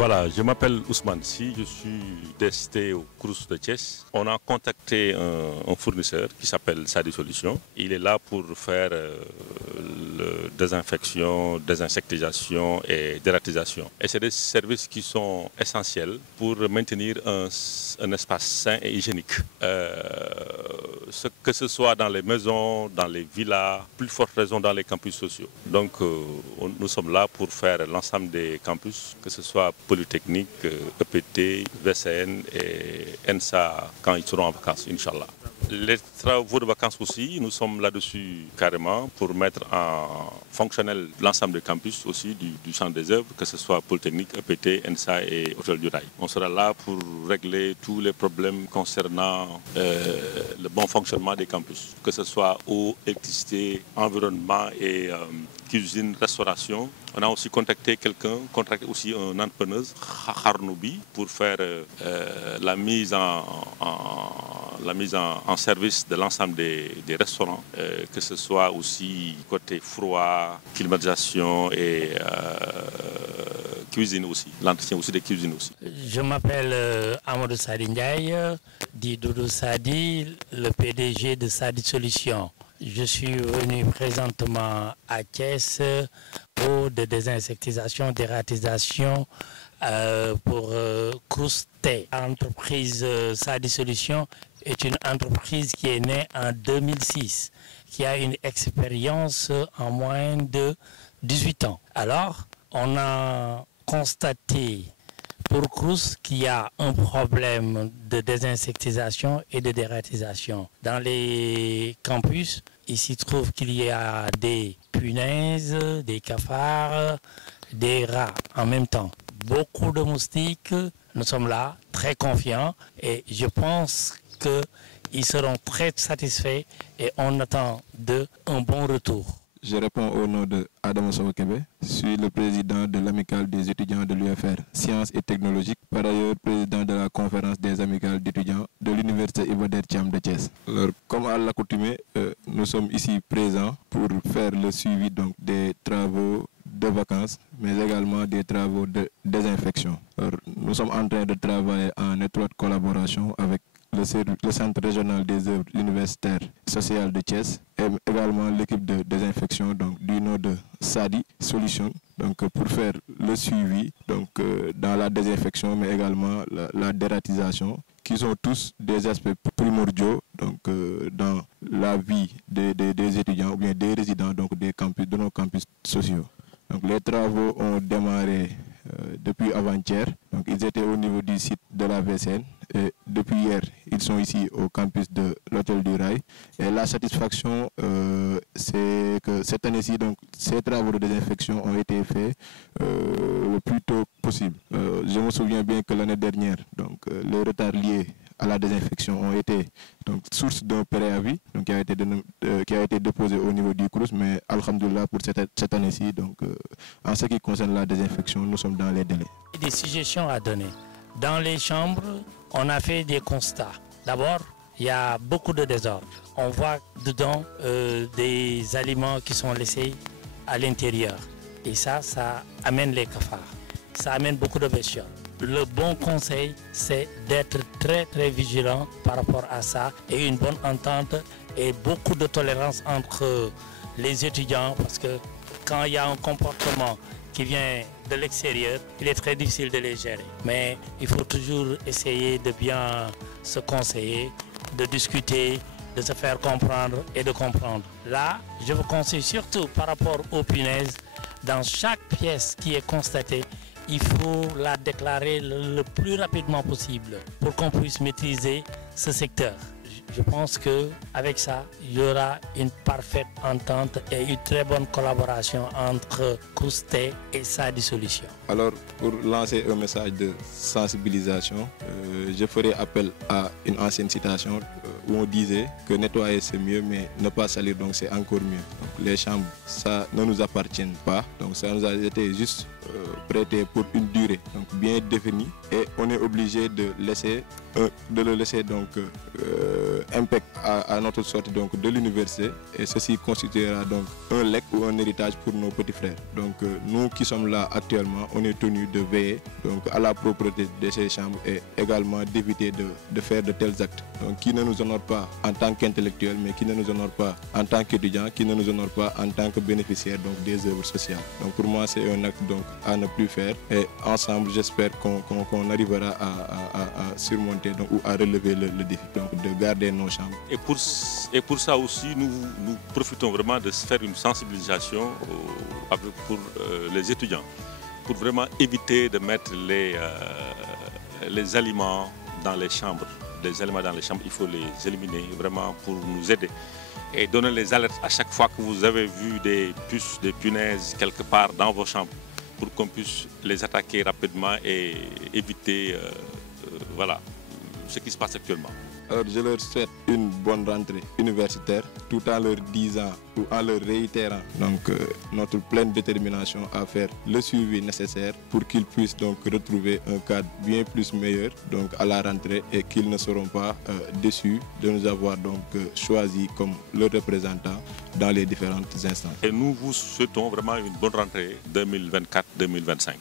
Voilà, je m'appelle Ousmane Si, je suis DST au Crous de Thiès. On a contacté un fournisseur qui s'appelle Sadi Solutions. Il est là pour faire désinfection, désinsectisation et dératisation. Et c'est des services qui sont essentiels pour maintenir un espace sain et hygiénique. Que ce soit dans les maisons, dans les villas, plus forte raison dans les campus sociaux. Donc nous sommes là pour faire l'ensemble des campus, que ce soit Polytechnique, EPT, VCN et ENSA quand ils seront en vacances, Inch'Allah. Les travaux de vacances aussi, nous sommes là-dessus carrément pour mettre en fonctionnel l'ensemble des campus aussi du centre des œuvres, que ce soit Polytechnique, EPT, ENSA et Hôtel du Rail. On sera là pour régler tous les problèmes concernant le bon fonctionnement des campus, que ce soit eau, électricité, environnement et cuisine, restauration. On a aussi contacté aussi un entrepreneur, Kharnoubi, pour faire la mise en service de l'ensemble des restaurants, que ce soit aussi côté froid, climatisation et cuisine aussi, l'entretien aussi des cuisines aussi. Je m'appelle Amadou Sadi Ndiaye, dit Doudou Sadi, le PDG de Sadi Solutions. Je suis venu présentement à Thiès pour de désinsectisation, dératisation pour Crous T. L'entreprise Sadi Solutions est une entreprise qui est née en 2006, qui a une expérience en moins de 18 ans. Alors, on a constaté pour Crous qu'il y a un problème de désinsectisation et de dératisation. Dans les campus, il s'y trouve qu'il y a des punaises, des cafards, des rats en même temps. Beaucoup de moustiques. Nous sommes là, très confiants et je pense qu'ils seront très satisfaits et on attend d'eux un bon retour. Je réponds au nom de Adam Sowokebe. Je suis le président de l'amicale des étudiants de l'UFR, Sciences et Technologiques, par ailleurs président de la conférence des amicales d'étudiants de l'Université Iba Der Thiam de Thiès. Alors, comme à l'accoutumée, nous sommes ici présents pour faire le suivi donc, des travaux de vacances, mais également des travaux de désinfection. Alors, nous sommes en train de travailler en étroite collaboration avec le Centre régional des œuvres universitaires sociales de Thiès et également l'équipe de désinfection donc, du nom de Sadi Solutions donc, pour faire le suivi donc, dans la désinfection mais également la dératisation qui sont tous des aspects primordiaux donc, dans la vie des étudiants ou bien des résidents donc, des campus, de nos campus sociaux. Donc, les travaux ont démarré depuis avant-hier. Donc, ils étaient au niveau du site de la VCN. Et depuis hier, ils sont ici au campus de l'Hôtel du Rail. Et la satisfaction, c'est que cette année-ci, donc, ces travaux de désinfection ont été faits le plus tôt possible. Je me souviens bien que l'année dernière, donc, les retards liés à la désinfection ont été donc, source d'un préavis donc, qui a été déposé au niveau du Crous, mais alhamdoulilah pour cette année-ci, donc, en ce qui concerne la désinfection, nous sommes dans les délais. Des suggestions à donner. Dans les chambres, on a fait des constats. D'abord, il y a beaucoup de désordre. On voit dedans des aliments qui sont laissés à l'intérieur. Et ça amène les cafards. Ça amène beaucoup de bestioles. Le bon conseil, c'est d'être très très vigilant par rapport à ça et une bonne entente et beaucoup de tolérance entre les étudiants parce que quand il y a un comportement qui vient de l'extérieur, il est très difficile de les gérer. Mais il faut toujours essayer de bien se conseiller, de discuter, de se faire comprendre et de comprendre. Là, je vous conseille surtout par rapport aux punaises, dans chaque pièce qui est constatée, il faut la déclarer le plus rapidement possible pour qu'on puisse maîtriser ce secteur. Je pense qu'avec ça, il y aura une parfaite entente et une très bonne collaboration entre Crous T et Sadi Solutions. Alors, pour lancer un message de sensibilisation, je ferai appel à une ancienne citation où on disait que nettoyer c'est mieux, mais ne pas salir donc c'est encore mieux. Donc, les chambres, ça ne nous appartient pas, donc ça nous a été juste prêté pour une durée donc bien définie et on est obligé de le laisser donc impact à notre sortie donc de l'université et ceci constituera donc un legs ou un héritage pour nos petits frères. Donc nous qui sommes là actuellement, on est tenus de veiller donc à la propreté de ces chambres et également d'éviter de faire de tels actes donc qui ne nous honorent pas en tant qu'intellectuels mais qui ne nous honorent pas en tant qu'étudiants, qui ne nous honorent pas en tant que bénéficiaires donc des œuvres sociales. Donc pour moi c'est un acte donc à ne plus faire et ensemble j'espère qu'on arrivera à surmonter donc, ou à relever le défi donc de garder nos chambres. Et pour ça aussi nous profitons vraiment de faire une sensibilisation pour les étudiants pour vraiment éviter de mettre les aliments dans les chambres. Les éléments dans les chambres, il faut les éliminer vraiment pour nous aider et donner les alertes à chaque fois que vous avez vu des puces, des punaises quelque part dans vos chambres pour qu'on puisse les attaquer rapidement et éviter voilà, ce qui se passe actuellement. Alors je leur souhaite une bonne rentrée universitaire tout en leur disant ou en leur réitérant donc notre pleine détermination à faire le suivi nécessaire pour qu'ils puissent donc retrouver un cadre bien plus meilleur donc à la rentrée et qu'ils ne seront pas déçus de nous avoir donc choisis comme leurs représentants dans les différentes instances. Et nous vous souhaitons vraiment une bonne rentrée 2024-2025.